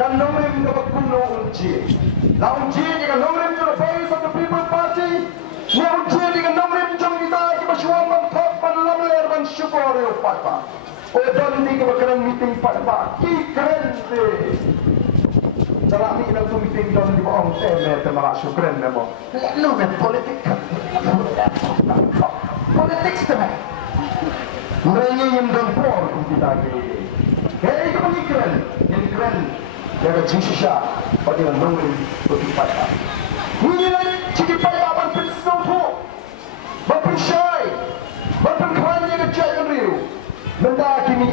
kan nomrim ke kuno unci. La unci jika nomrim to the base of the People Party, ni unci jika nomrim jom kita kita syuam mentok panlamer ban syukur yo patpa. O dan di ke bakaran meeting patpa, ki keren de. Dalam ini nak meeting dan di bawah teme temara syukran nemo. No me politik. Politik teme. Mereka yang dempor kita ni. Hei kamu ni keren, jaga jinsha, pada nomor berlipat. Ini lagi cikipai aban pisau tu, berpinsyai, berpengkawan yang kecil riu, benda kini.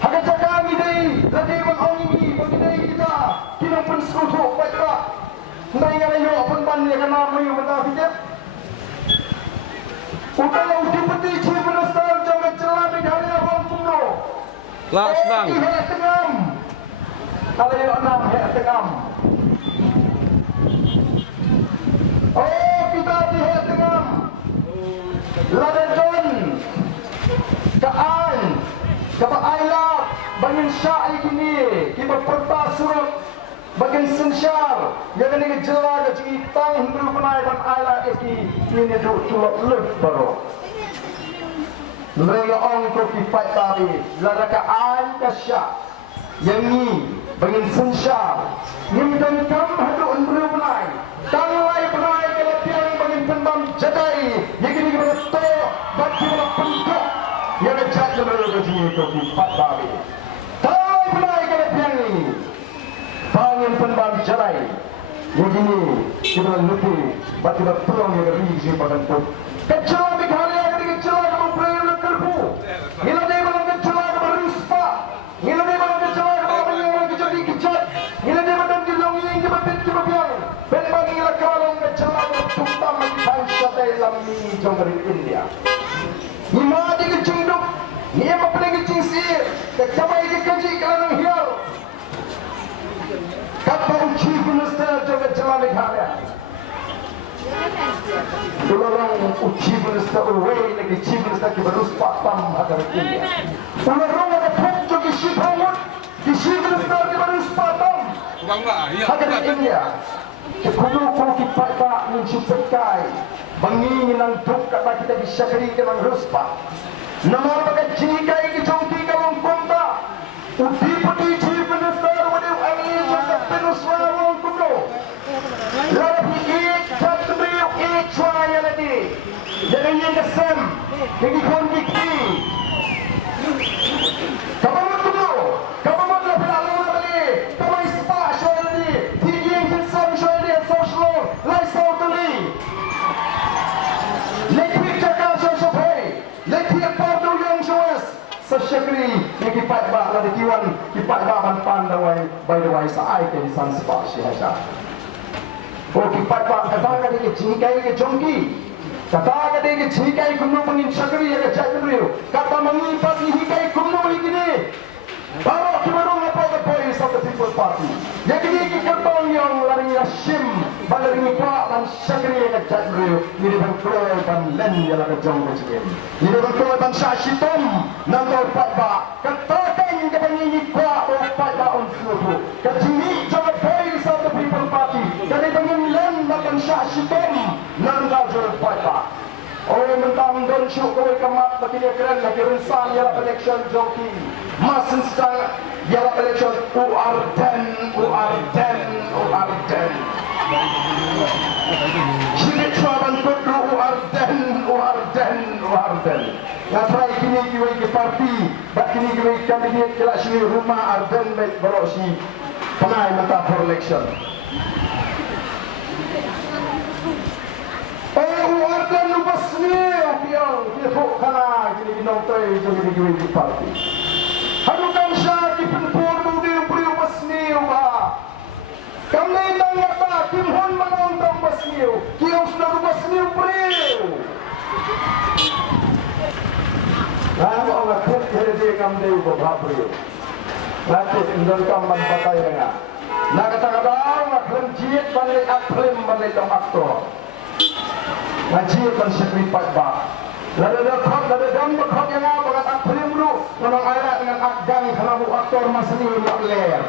Haga jaga ni deh, lagi menghong ini, begini kita, kini pisau tu, baiklah. Mereka yang open ban yang kena mahu benda kita. Utara Deputy Chief Minister jangan celah negara orang kuno. Last bang. Kalau yang 6 tengam. Oh kita di tengam. Ladejon. Kaan. Kapa Ayla. Bangin Syai kini. Kita perta surat. Bangin Sensyar. Yang ini jelas ke itang berpenai dan Ayla iki. Ini tulak lep baru. Mereka orang kipat tadi, ladaka Al-Kasya, yang ni bangin Sensyar, yang dan kam hadu unbru penai, tanglai penai kalau tiang bangin pendam jadai, yang ini kita to, bagi kita pendok, yang kejat mereka itu kipat tadi, tanglai penai kalau tiang ini, bangin pendam jadai, yang ini kita lupa, bagi kita tolong yang risi pada tu, kecil dikali yang kecil kamu beri. Ngila dia malam kecewa ke beruspa. Ngila dia malam kecewa ke orang kejadi kejat. Ngila dia malam kilong yang kebetul kebetul. Bembang ngila kalong kecewa ke tutam bangsa dalam ini jongri India. Ngima dia kecunduk. Ngima apa dia kecingsir. Kecamai dia kaji kerana hial. Kata Chief Minister jongri celah Meghalaya. Orang Chief Minister away lagi Chief Minister kita harus paham agar ini. Orang ada pun juga Chief Howard, Chief Minister kita harus paham agar ini. Kudu kita tak mencupai, bangin ang duk kata kita bisa kiri kita harus paham. Nama bagai jika ini jongki kalau konta, Deputy Chief Minister wadi ani jadi penuswara kudu. Lalu trial ini jadi yang kesem ini konflikti kamu mau lebih lalu kamu ispa soal ini tinggi yang kesem soal ini social life totally lekhi jaga social pay lekhi pardo yang soas sesyakri yang kipat bah lagi kiwan kipat bah ban dawai by the way saai ke san spa sihaja. Oh kipat pak kata dia cikai ke jongki, kata dia cikai kuno mengin syakri ya jatuh kata mengipat hikai kuno begini, baru kita apa the voice of the People Party. Yang ini kita yang lari Hashim, balari pak dan syakri ya jatuh, ini berkeluar dan len ya lagi jong begini, ini berkeluar dan syashitom, nanti pak katakan kita ini pak pak unsur, kecini jangan voice of the People Party. Dari pengilan makan syashitom nanda jurut paita. Orang mentang don syuk kawai kemat bagi dia keren lagi rinsan ialah election joki. Masin sedang ialah election UR10. Sini cuaban kudu UR10. Ngapai kini kiwai ke parti, bak kini kiwai kabinet kelak sini rumah Arden baik berosi. Penai mentah for election. Arden lupa sendiri, dia fok kana jadi nontai jadi di parti. Hadukan syah di penpur dia beri pasniu ba. Kami tanya tak tim hon menonton pasniu, kios sudah pasniu beri. Nah, Allah kerja dia kami beberapa beri. Nanti indon kamban pakai dengan. Nak kata-kata nak kelenjiat balik aklim balik dong aktor. Ngaji kan sekripat ba. Lalu dah kau dah dam kau yang apa kata aklim dulu. menang alat dengan akgang kalabu aktor masni makler.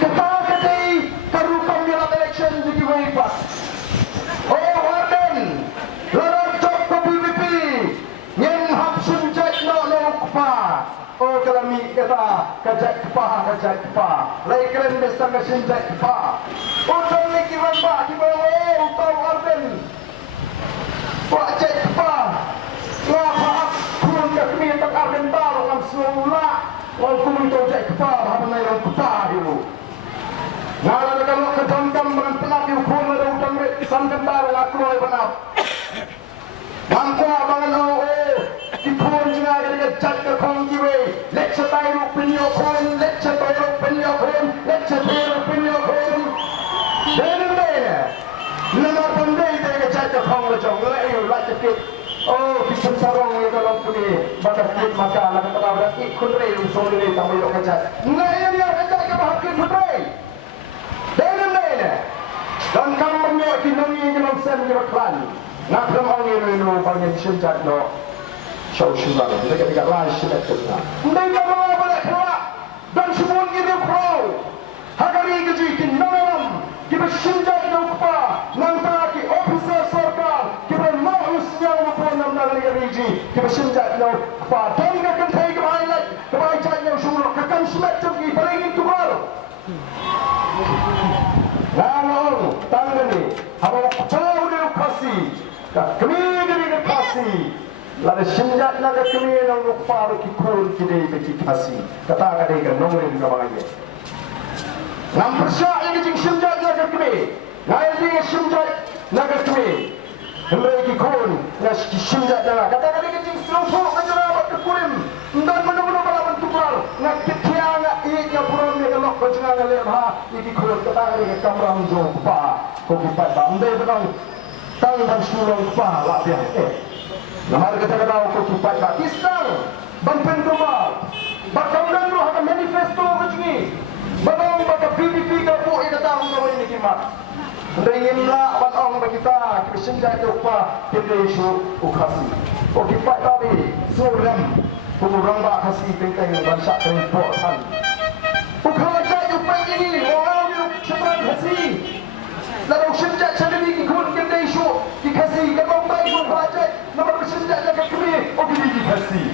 Kata-katai karupan di dalam election di Kiwaipat. Oh Warden, lawan cok ke PVP, yang hapsun jat no kupa. Oh kalami kata kajak kupa, lai keren besar kasin jat kupa. Oh kalami kiwan ba, kiwan utau Warden. Wah jat kupa, ngapa kurun kami tak Warden baru ngam semula. Walaupun itu jat kupa, bahawa naik kupa dulu. Ngalah kalau kedam-dam dengan penat diukur ada utang sampai baru laku oleh penat. Bangka bangan dikun juga ketika jat ke kongkiwe. Lecce tayo pinyokon, lecce tayo pinyokon, lecce tayo pinyokon. Dene. Nama pandai ketika jat ke kong lejong, leo lecce kit. Oh, bisan sarong itu kalau punya bakat kit maka nak kata berarti ikut rey usul ini kamu yuk kejat. Nah ini yang kejat ke bahagian putri. Dan kamu menyukai nangi dengan sen berklan. Nak ramai ini banyak senjat no. Show sudah. Mereka tidak lain senjat kita. Mereka mahu balik keluar dan semua ini pro. Hagari kejikin nama kita senjat no kupa. Nanti officer sarkar kita mahu siang maupun nama negara ini kita senjat no kupa. Dan kita akan take highlight kebaikan yang semua akan semacam ini paling itu baru. Namun, tangga ni, apa tahu dia kasih, kami kasih, lalu senjat naga kami yang lupa kikul kita beki kasih, kata ada ikan nombor ini kabarnya. Nam persyak yang kecil senjat naga kami, lain dia senjat naga kami, hembrai kikul, nas senjat naga, kata ada kecil selupuk kejerawat kekurim, dan mana-mana balapan tukar, nak ketiang nak ikan puran ni kalau kejengan lebah, iki kulit kata ada kamram zo kupa, kopi pai bandai betul, tang dan sulung kupa lah dia. Nama kita tahu kopi pai Pakistan, banpen kemal, bakam dan roh ada manifesto begini, bangun bakal PVP kapu ini tahu nama ini kimat. Dengan lah orang kita kesenjat kupa kita isu ukasi, kopi pai tadi suram. Pemurang bak kasih penteng bangsa tempohan. Bukan aja upay ini, orang yang seberang kasih. Lalu senjat sendiri kikun kita isu dikasih. Kalau baik pun baca, nama senjat jaga kami, oke dikasih.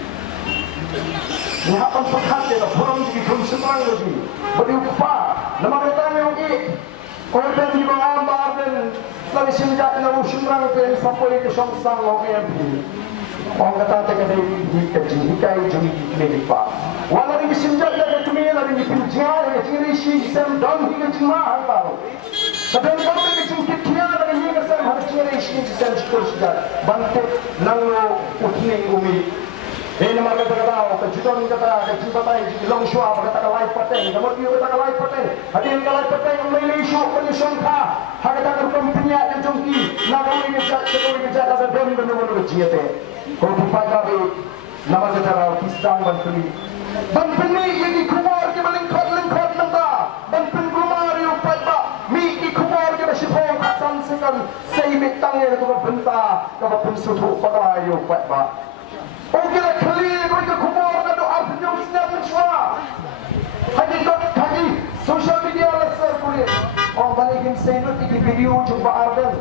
Lihat pekat dia, orang kikun seberang lagi. Berupah, nama kita yang ini. Korban di bawah ambar dan lalu senjat nama seberang itu yang sampai ke songsang orang MP. Orang kata kita di kejikai juri di pak. Walau di senjat jaga kami lalu di penjara kecil isi sem dom hingga jemaah tahu. Sedang kami kecil kecil lalu hingga sem harus kecil isi sem seterusnya. Bantet nanglo utni umi. Ini nama kata tahu kejutan kata kejutan lain di long show apa kata live paten. Kamu dia kata live paten. Hadirin live paten mulai show penyusungka. Hak kata kompenya yang jongki. Nama ini kejat ada dom benar-benar kecil Kalau kita kami nama negara Pakistan Bantuni, Bantuni yang keluar ke lingkar nanda, Bantun keluar yang pada mi keluar ke bersihong kasan sekan seimit tangan itu berbenta, kalau pensutu pada yang pada. Oh kita kali mereka keluar ke doa penyusnya mencuba. Haji social media lesser kulit. Oh balikin seimit di video coba arden.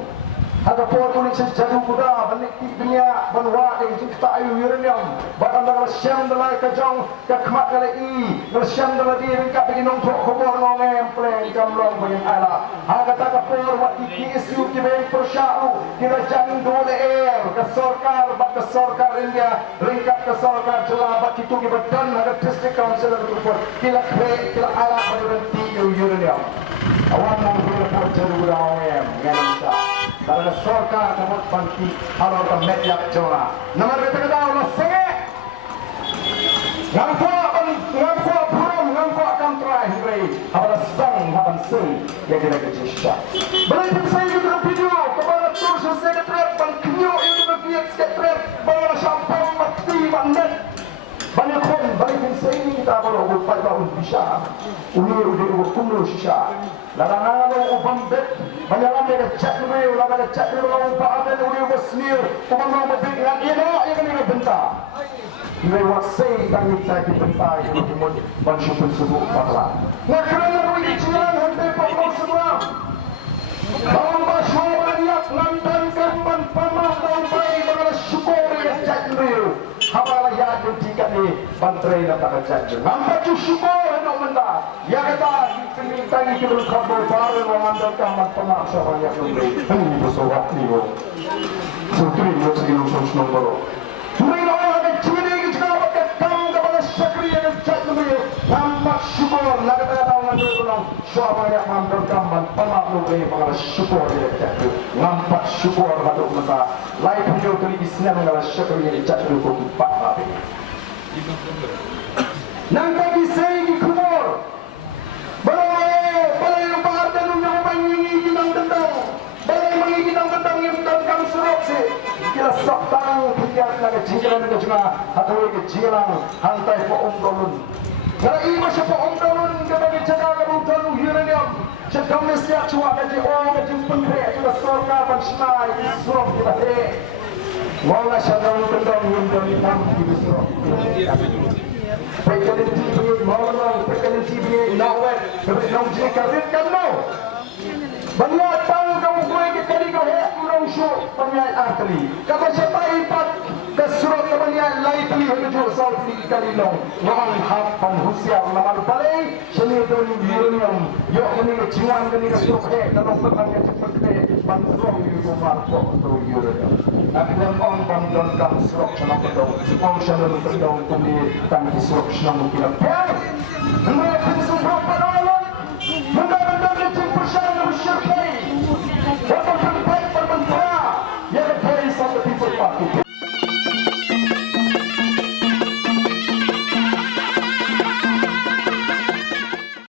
Ada tulis jadu kuda balik dunia banwa yang kita ayu uranium bahkan dalam siang dalam kejong kekhmat kali bersiang dalam diri kat bagi nongkrong kubur nongem pleng kamlong banyak ala harga tak kapur waktu isu kibeng persyaru kira jangan dole air ke sorkar India ringkat ke sorkar jelah bak itu kibadan ada district council berkumpul kila ala berhenti uranium awam nongkrong kubur jadu kuda nongem nganamsa Dalam sorkar kamu panti harus kemet yak jora. Nama kita Allah senge. Ngangkua purum, ngangkua kantrai hibri. Hapada sedang, hapan sing yang kita kecista. Berarti saya juga video kepada terus sekretariat ban kenyo itu bagian sekretariat bawah sampang mati bandet. Banyak kon balik min sayi kita baru upai baun bisa ulur udah kumur sisa larangan ubam bet banyakan mereka cek dulu larangan cek dulu ubah ada udah bersnir ubam mau bebek yang ini yang bentar lewat say tangi saya bentar yang kemudian bansyupun subuh parla nak kerana ini jalan hentai pokok semua Bamba syukuriyat nandan kampan pamah bayi mengalas syukur yang jadil Habala ya jika ni bantrai na takajad nampak syukur hendak menda ya kata pintai kita kabur baru mengantar kampan pamah sama yang memberi ini bersorak ni bo sutri yo segala sos nombor Mula ada ciri kita pakai kam kepada syakri yang jadil nampak syukur nak kata orang orang suara yang mengantar kampan pamah memberi mengalas syukur yang jadil nampak syukur hendak menda lain punya tulis Islam mengalas syakri yang jadil ko Pak Babi nang kaki segi kumur balai upar dan unyang pangingi ginang dendang balai mangi ginang dendang yang dendang surok si kira sabtang kiat naga jingkiran naga cuma hatui ke jilang hantai po umdolun ngara ima siya po umdolun kabagi jaga kabutanu hiraniam siya kamisya cuwa kaji gaji penre kita sorga pansinay surok kita he wala siya daun dendang yung dendang kita surok Pagkalin TV, mawalang pagkalin TV, inawet, kapit nang jikarit ka mo. Banyat pang kawagway kikali ko hea kurang siyo, banyat atli. Kapag siya paipat, kasurot ka banyat lightly, hagidyo sa kikali long. Ngang hapang husyang naman palay, siya nito ni Yuronium, yok maninga chiwan kaninga sukhe, tanong pagkakya chipagte, bantrong yung umarpo ito Yuronium. Abilang on bandon kang surok siya na pagdaw, kung siya na nagpagdaw kumi, tangki surok siya na mukilap. Kaya,